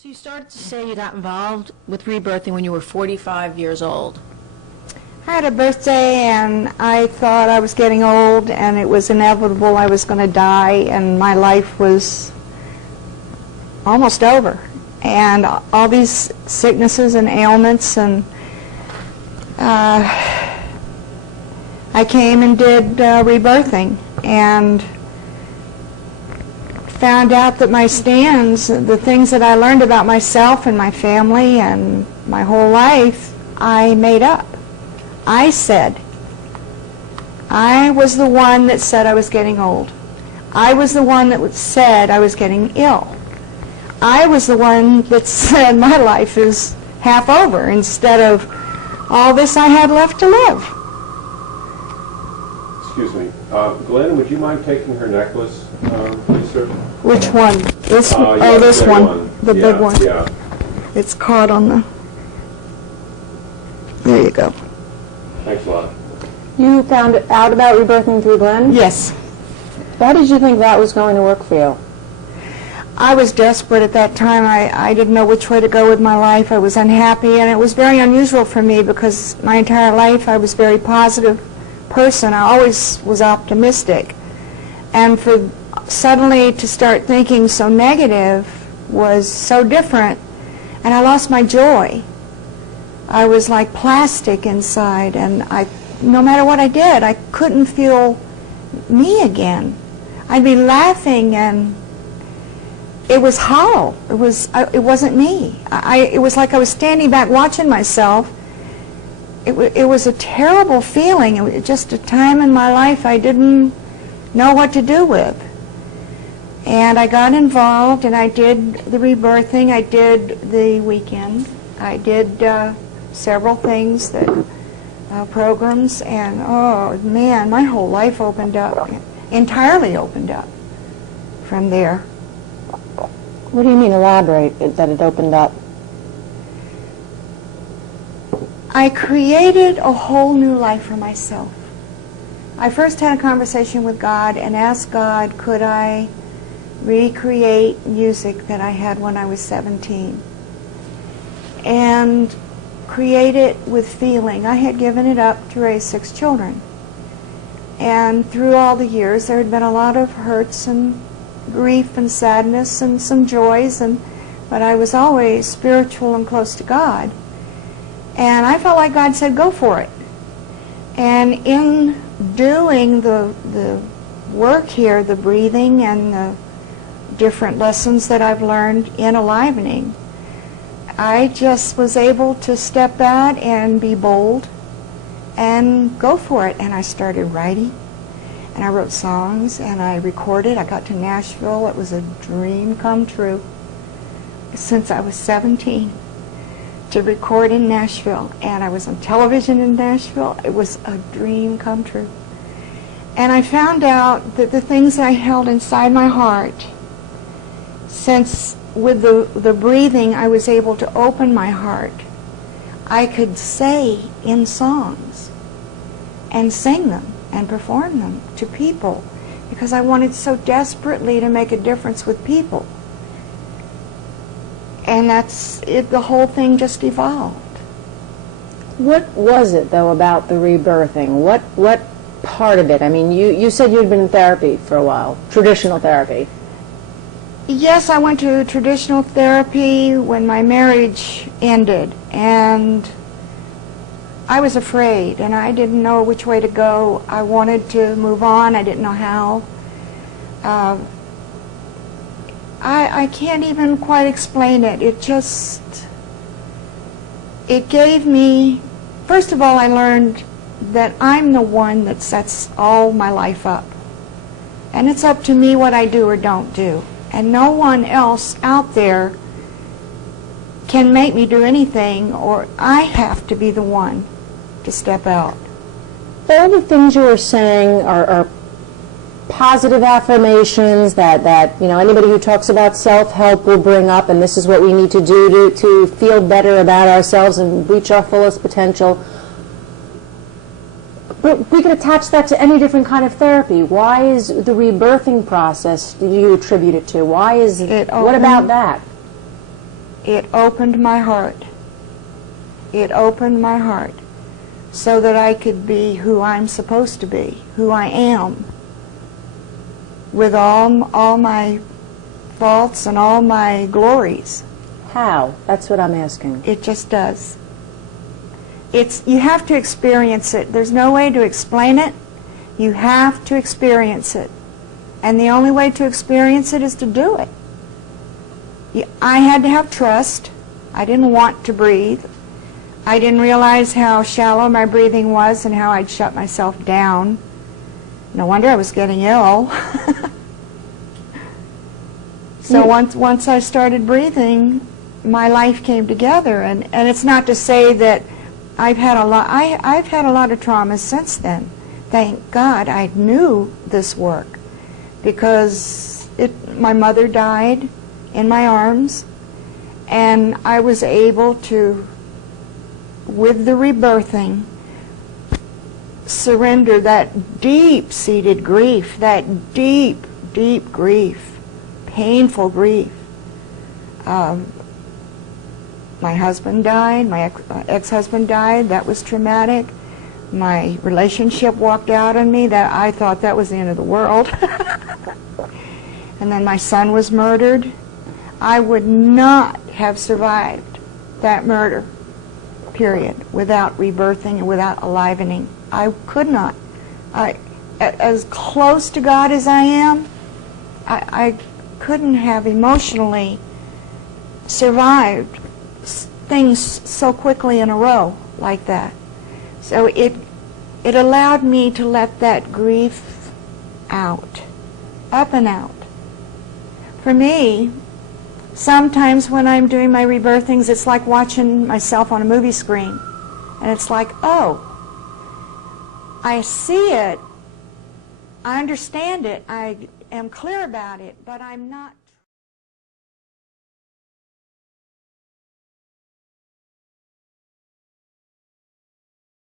So you started to say you got involved with rebirthing when you were 45 years old. I had a birthday and I thought I was getting old and it was inevitable I was going to die and my life was almost over. And all these sicknesses and ailments, and I came and did rebirthing and found out that my stands, the things that I learned about myself and my family and my whole life, I made up. I said. I was the one that said I was getting old. I was the one that said I was getting ill. I was the one that said my life is half over instead of all this I had left to live. Excuse me. Glenn, would you mind taking her necklace, please, sir? Which one? This one? Yeah, Oh, this one. The yeah, big one. Yeah. It's caught on the... There you go. Thanks a lot. You found out about rebirthing through Glenn? Yes. Why did you think that was going to work for you? I was desperate at that time. I didn't know which way to go with my life. I was unhappy, and it was very unusual for me because my entire life I was a very positive person. I always was optimistic. And for suddenly to start thinking so negative was so different, and I lost my joy. I was like plastic inside, and no matter what I did, I couldn't feel me again. I'd be laughing, and it was hollow. It wasn't me. It was like I was standing back watching myself. It was a terrible feeling. It was just a time in my life I didn't know what to do with. And I got involved, and I did the rebirthing. I did the weekend. I did several things, programs, and oh man, my whole life opened up, entirely opened up from there. What do you mean, elaborate, that it opened up? I created a whole new life for myself. I first had a conversation with God and asked God, could I recreate music that I had when I was 17? And create it with feeling. I had given it up to raise 6 children. And through all the years, there had been a lot of hurts and grief and sadness and some joys, but I was always spiritual and close to God. And I felt like God said, go for it. And in doing the work here, the breathing and the different lessons that I've learned in Alivening, I just was able to step out and be bold and go for it. And I started writing, and I wrote songs, and I recorded. I got to Nashville. It was a dream come true. Since I was 17, to record in Nashville, and I was on television in Nashville. It was a dream come true. And I found out that the things I held inside my heart, since with the breathing I was able to open my heart, I could say in songs and sing them and perform them to people because I wanted so desperately to make a difference with people. And that's it. The whole thing just evolved. What was it, though, about the rebirthing? What part of it? I mean, you said you'd been in therapy for a while, traditional therapy. Yes, I went to traditional therapy when my marriage ended, and I was afraid, and I didn't know which way to go. I wanted to move on. I didn't know how. I can't even quite explain it. It gave me, first of all, I learned that I'm the one that sets all my life up. And it's up to me what I do or don't do. And no one else out there can make me do anything, or I have to be the one to step out. All the things you were saying are positive affirmations that anybody who talks about self-help will bring up, and this is what we need to do to feel better about ourselves and reach our fullest potential. But we could attach that to any different kind of therapy. Why is the rebirthing process, do you attribute it to? Why is it? What about that? it opened my heart. It opened my heart so that I could be who I'm supposed to be, who I am, with all my faults and all my glories. How? That's what I'm asking. It just does. You have to experience it. There's no way to explain it. You have to experience it. And the only way to experience it is to do it. I had to have trust. I didn't want to breathe. I didn't realize how shallow my breathing was and how I'd shut myself down. No wonder I was getting ill. So once I started breathing, my life came together. And it's not to say that I've had a lot of trauma since then. Thank God I knew this work, because my mother died in my arms, and I was able to, with the rebirthing, surrender that deep-seated grief, that deep, deep grief, painful grief. My husband died, my ex-husband died, that was traumatic. My relationship walked out on me, that I thought that was the end of the world. And then my son was murdered. I would not have survived that murder, period, without rebirthing and without alivening. I could not. As close to God as I am, I couldn't have emotionally survived things so quickly in a row like that. So it allowed me to let that grief out, up and out. For me, sometimes when I'm doing my rebirthings, it's like watching myself on a movie screen. And it's like, oh, I see it, I understand it, I am clear about it, but I'm not